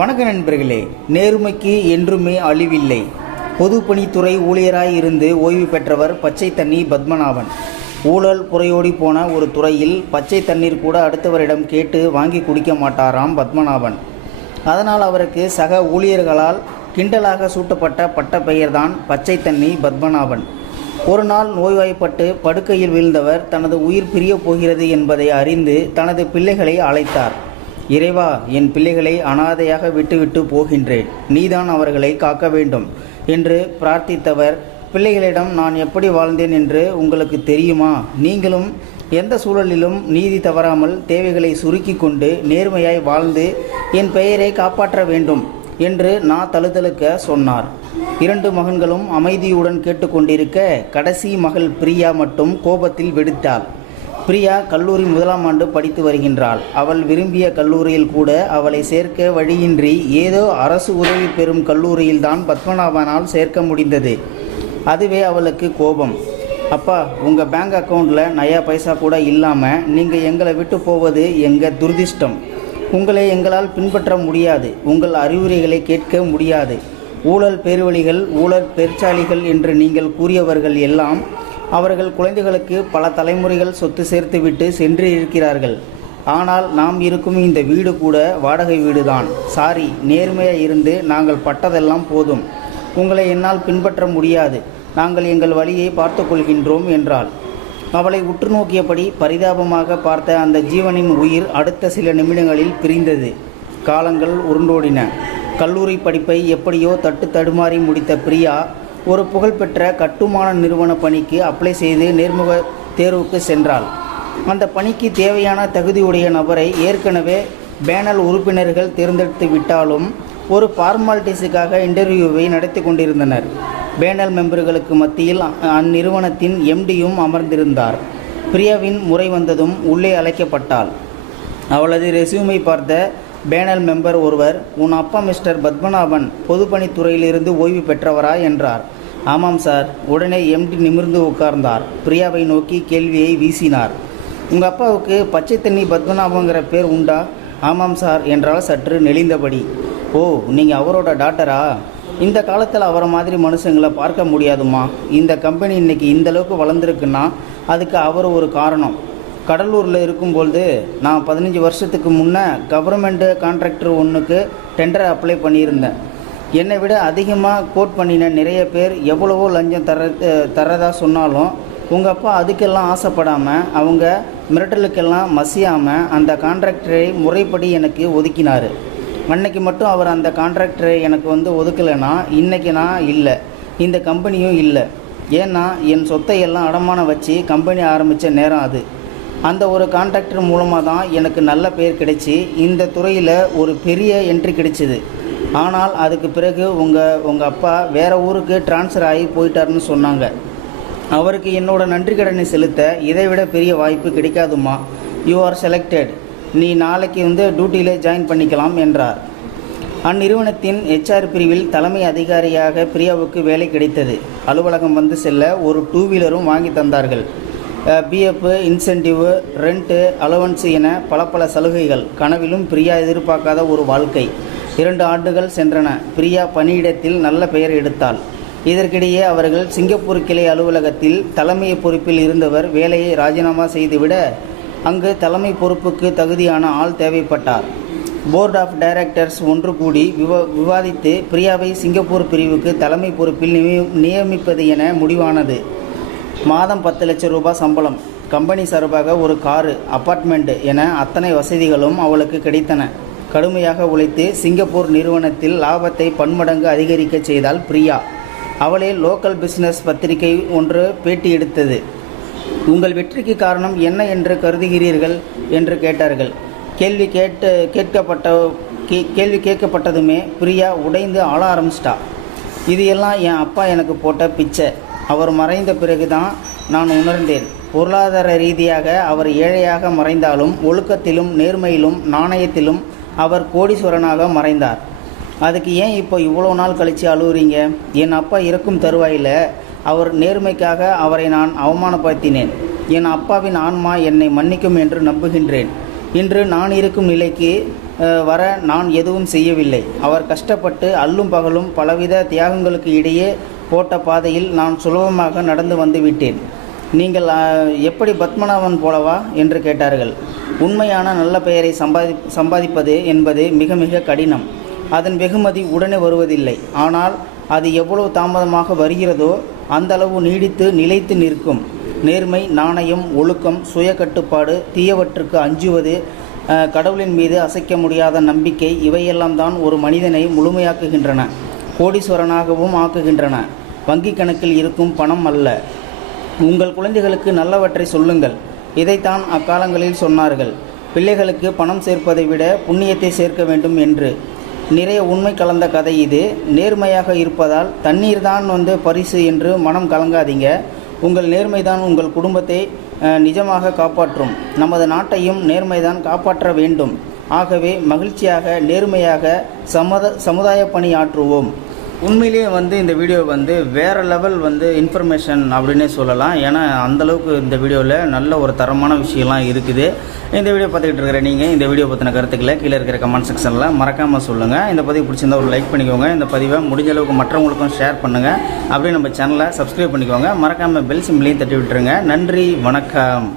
வணக்க நண்பர்களே நேர்மைக்கு என்றுமே அழிவில்லை. பொதுப்பணித்துறை ஊழியராய் இருந்து ஓய்வு பெற்றவர் பச்சை தண்ணி பத்மநாபன். ஊழல் புறையோடி போன ஒரு துறையில் பச்சை தண்ணீர் கூட அடுத்தவரிடம் கேட்டு வாங்கி குடிக்க மாட்டாராம் பத்மநாபன். அதனால் அவருக்கு சக ஊழியர்களால் கிண்டலாக சூட்டப்பட்ட பட்ட பெயர்தான் பச்சை தண்ணி பத்மநாபன். ஒரு நாள் நோய்வாய்ப்பட்டு படுக்கையில் வீழ்ந்தவர் தனது உயிர் பிரியப் போகிறது என்பதை அறிந்து தனது பிள்ளைகளை அழைத்தார். இறைவா என் பிள்ளைகளை அனாதையாக விட்டுவிட்டு போகின்றேன். நீதான் அவர்களை காக்க வேண்டும் என்று பிரார்த்தித்தவர். பிள்ளைகளிடம் நான் எப்படி வாழ்ந்தேன் என்று உங்களுக்கு தெரியுமா? நீங்களும் எந்த சூழலிலும் நீதி தவறாமல் தேவைகளை சுருக்கி கொண்டு நேர்மையாய் வாழ்ந்து என் பெயரை காப்பாற்ற வேண்டும் என்று நான் தழுதழுக்க சொன்னார். இரண்டு மகன்களும் அமைதியுடன் கேட்டுக்கொண்டிருக்க கடைசி மகள் பிரியா மட்டும் கோபத்தில் வெடித்தாள். பிரியா கல்லூரி முதலாம் ஆண்டு படித்து வருகின்றாள். அவள் விரும்பிய கல்லூரியில் கூட அவளை சேர்க்க வழியின்றி ஏதோ அரசு உதவி பெறும் கல்லூரியில்தான் பத்மநாபனால் சேர்க்க முடிந்தது. அதுவே அவளுக்கு கோபம். அப்பா உங்கள் பேங்க் அக்கௌண்ட்டில் நயா பைசா கூட இல்லாமல் நீங்கள் எங்களை விட்டு போவது எங்கள் துரதிர்ஷ்டம். உங்களை எங்களால் பின்பற்ற முடியாது. உங்கள் அறிவுரைகளை கேட்க முடியாது. ஊழல் பேர்வழிகள் ஊழல் பெருச்சாளிகள் என்று நீங்கள் கூறியவர்கள் எல்லாம் அவர்கள் குழந்தைகளுக்கு பல தலைமுறைகள் சொத்து சேர்த்துவிட்டு சென்று இருக்கிறார்கள் ஆனால் நாம் இருக்கும் இந்த வீடு கூட வாடகை வீடுதான். சாரி நேர்மையாக இருந்து நாங்கள் பட்டதெல்லாம் போதும். உங்களை என்னால் பின்பற்ற முடியாது. நாங்கள் எங்கள் வழியை பார்த்து கொள்கின்றோம் என்றாள். அவளை உற்று நோக்கியபடி பரிதாபமாக பார்த்த அந்த ஜீவனின் உயிர் அடுத்த சில நிமிடங்களில் பிரிந்தது. காலங்கள் உருண்டோடின. கல்லூரி படிப்பை எப்படியோ தட்டு தடுமாறி முடித்த பிரியா ஒரு புகழ்பெற்ற கட்டுமான நிறுவன பணிக்கு அப்ளை செய்து நேர்முக தேர்வுக்கு சென்றாள். அந்த பணிக்கு தேவையான தகுதியுடைய நபரை ஏற்கனவே பேனல் உறுப்பினர்கள் தேர்ந்தெடுத்து விட்டாலும் ஒரு ஃபார்மாலிட்டிஸுக்காக இன்டர்வியூவை நடத்தி கொண்டிருந்தனர். பேனல் மெம்பர்களுக்கு மத்தியில் அந்நிறுவனத்தின் எம்டியும் அமர்ந்திருந்தார். பிரியாவின் முறை வந்ததும் உள்ளே அழைக்கப்பட்டாள். அவளது ரெசியூமை பார்த்த பேனல் மெம்பர் ஒருவர் உன் அப்பா மிஸ்டர் பத்மநாபன் பொதுப்பணித்துறையிலிருந்து ஓய்வு பெற்றவரா? என்றார். ஆமாம் சார். உடனே எம்டி நிமிர்ந்து உட்கார்ந்தார். பிரியாவை நோக்கி கேள்வியை வீசினார். உங்கள் அப்பாவுக்கு பச்சை தண்ணி பத்மநாபங்கிற பேர் உண்டா? ஆமாம் சார் என்றால் சற்று நெளிந்தபடி. ஓ நீங்கள் அவரோட டாக்டரா இந்த காலத்தில் அவரை மாதிரி மனுஷங்களை பார்க்க முடியாதுமா இந்த கம்பெனி இன்னைக்கு இந்தளவுக்கு வளர்ந்துருக்குன்னா அதுக்கு அவர் ஒரு காரணம். கடலூரில் இருக்கும்பொழுது நான் பதினஞ்சு வருஷத்துக்கு முன்னே கவர்மெண்ட்டு கான்ட்ராக்டர் ஒன்றுக்கு டெண்டர் அப்ளை பண்ணியிருந்தேன். என்னை விட அதிகமாக கோட் பண்ணின நிறைய பேர் எவ்வளவோ லஞ்சம் தர தரதா சொன்னாலும் உங்கள் அப்பா அதுக்கெல்லாம் ஆசைப்படாமல் அவங்க மிரட்டலுக்கெல்லாம் மசியாமல் அந்த கான்ட்ராக்டரை முறைப்படி எனக்கு ஒதுக்கினார். அன்னைக்கு மட்டும் அவர் அந்த கான்ட்ராக்டரை எனக்கு வந்து ஒதுக்கலைன்னா இன்றைக்கி நான் இல்லை. இந்த கம்பெனியும் இல்லை. ஏன்னா என் சொத்தை எல்லாம் அடமானம் வச்சு கம்பெனி ஆரம்பித்த நேரம் அது. அந்த ஒரு கான்ட்ராக்டர் மூலமாக தான் எனக்கு நல்ல பேர் கிடைச்சி இந்த துறையில் ஒரு பெரிய என்ட்ரி கிடைச்சிது. ஆனால் அதுக்கு பிறகு உங்கள் உங்கள் அப்பா வேறு ஊருக்கு ட்ரான்ஸ்ஃபர் ஆகி போயிட்டாருன்னு சொன்னாங்க. அவருக்கு என்னோட நன்றி கடனை செலுத்த இதை விட பெரிய வாய்ப்பு கிடைக்காதுமா யூ ஆர் செலக்டட் நீ நாளைக்கு வந்து டியூட்டியில் ஜாயின் பண்ணிக்கலாம் என்றார். அந்நிறுவனத்தின் ஹெச்ஆர் பிரிவில் தலைமை அதிகாரியாக பிரியாவுக்கு வேலை கிடைத்தது. அலுவலகம் வந்து செல்ல ஒரு டூ வீலரும் வாங்கி தந்தார்கள். பிஎஃப் இன்சென்டிவ் ரெண்ட்டு அலவன்ஸு என பல பல சலுகைகள். கனவிலும் பிரியா எதிர்பார்க்காத ஒரு வாழ்க்கை. இரண்டு ஆண்டுகள் சென்றன. பிரியா பணியிடத்தில் நல்ல பெயர் எடுத்தாள். இதற்கிடையே அவர்கள் சிங்கப்பூர் கிளை அலுவலகத்தில் தலைமை பொறுப்பில் இருந்தவர் வேலையை ராஜினாமா செய்துவிட அங்கு தலைமை பொறுப்புக்கு தகுதியான ஆள் தேவைப்பட்டார். போர்ட் ஆஃப் டைரக்டர்ஸ் ஒன்று கூடி விவா விவாதித்து பிரியாவை சிங்கப்பூர் பிரிவுக்கு தலைமை பொறுப்பில் நியமிப்பது என முடிவானது. மாதம் பத்து லட்சம் ரூபாய் சம்பளம். கம்பெனி சார்பாக ஒரு காரு அப்பார்ட்மெண்ட் என அத்தனை வசதிகளும் அவளுக்கு கிடைத்தன. கடுமையாக உழைத்து சிங்கப்பூர் நிறுவனத்தில் லாபத்தை பன்மடங்கு அதிகரிக்க செய்தால் பிரியா. அவளே லோக்கல் பிஸ்னஸ் பத்திரிகை ஒன்று பேட்டி எடுத்தது உங்கள் வெற்றிக்கு காரணம் என்ன என்று கருதுகிறீர்கள்? என்று கேட்டார்கள். கேள்வி கேட்டு கேட்கப்பட்ட கேள்வி கேட்கப்பட்டதுமே பிரியா உடைந்து ஆள ஆரம்பிச்சிட்டா. இது எல்லாம் என் அப்பா எனக்கு போட்ட பிச்சை. அவர் மறைந்த பிறகு தான் நான் உணர்ந்தேன். பொருளாதார ரீதியாக அவர் ஏழையாக மறைந்தாலும் ஒழுக்கத்திலும் நேர்மையிலும் நாணயத்திலும் அவர் கோடீஸ்வரனாக மறைந்தார். அதுக்கு ஏன் இப்போ இவ்வளோ நாள் கழித்து அழுகுறீங்க என் அப்பா இறக்கும் தருவாயில் அவர் நேர்மைக்காக அவரை நான் அவமானப்படுத்தினேன். என் அப்பாவின் ஆன்மா என்னை மன்னிக்கும் என்று நம்புகின்றேன். இன்று நான் இருக்கும் நிலைக்கு வர நான் எதுவும் செய்யவில்லை. அவர் கஷ்டப்பட்டு அல்லும் பகலும் பலவித தியாகங்களுக்கு இடையே போட்ட பாதையில் நான் சுலபமாக நடந்து வந்து விட்டேன். நீங்கள் எப்படி பத்மநாபன் போலவா? என்று கேட்டார்கள். உண்மையான நல்ல பெயரை சம்பாதி சம்பாதிப்பது என்பது மிக மிக கடினம். அதன் வெகுமதி உடனே வருவதில்லை. ஆனால் அது எவ்வளவு தாமதமாக வருகிறதோ அந்த அளவு நீடித்து நிலைத்து நிற்கும். நேர்மை நாணயம் ஒழுக்கம் சுய கட்டுப்பாடு தீயவற்றுக்கு அஞ்சுவது கடவுளின் மீது அசைக்க முடியாத நம்பிக்கை இவையெல்லாம் தான் ஒரு மனிதனை முழுமையாக்குகின்றன கோடீஸ்வரனாகவும் ஆக்குகின்றன. வங்கி கணக்கில் இருக்கும் பணம் அல்ல. உங்கள் குழந்தைகளுக்கு நல்லவற்றை சொல்லுங்கள். இதைத்தான் அக்காலங்களில் சொன்னார்கள். பிள்ளைகளுக்கு பணம் சேர்ப்பதை விட புண்ணியத்தை சேர்க்க வேண்டும் என்று. நிறைய உண்மை கலந்த கதை இது. நேர்மையாக இருப்பதால் தண்ணீர் தான் வந்து பரிசு என்று மனம் கலங்காதீங்க. உங்கள் நேர்மைதான் உங்கள் குடும்பத்தை நிஜமாக காப்பாற்றும். நமது நாட்டையும் நேர்மைதான் காப்பாற்ற வேண்டும். ஆகவே மகிழ்ச்சியாக நேர்மையாக சமத சமுதாய பணி ஆற்றுவோம் உண்மையிலேயே வந்து இந்த வீடியோ வந்து வேறு லெவல் வந்து இன்ஃபர்மேஷன் அப்படின்னே சொல்லலாம். ஏன்னா அந்தளவுக்கு இந்த வீடியோவில் நல்ல ஒரு தரமான விஷயம்லாம் இருக்குது. இந்த வீடியோ பார்த்துக்கிட்டு இருக்கிற நீங்கள் இந்த வீடியோ பற்றின கருத்துக்களை கீழே இருக்கிற கமெண்ட் செக்ஷனில் மறக்காமல் சொல்லுங்கள் இந்த பதிவு பிடிச்சிருந்தா ஒரு லைக் பண்ணிக்கோங்க. இந்த பதிவை முடிஞ்ச அளவுக்கு மற்றவங்களுக்கும் ஷேர் பண்ணுங்கள் அப்படியே நம்ம சேனலை சப்ஸ்கிரைப் பண்ணிக்கோங்க. மறக்காமல் பெல் சிம்லையும் தட்டி விட்டுருங்க. நன்றி வணக்கம்.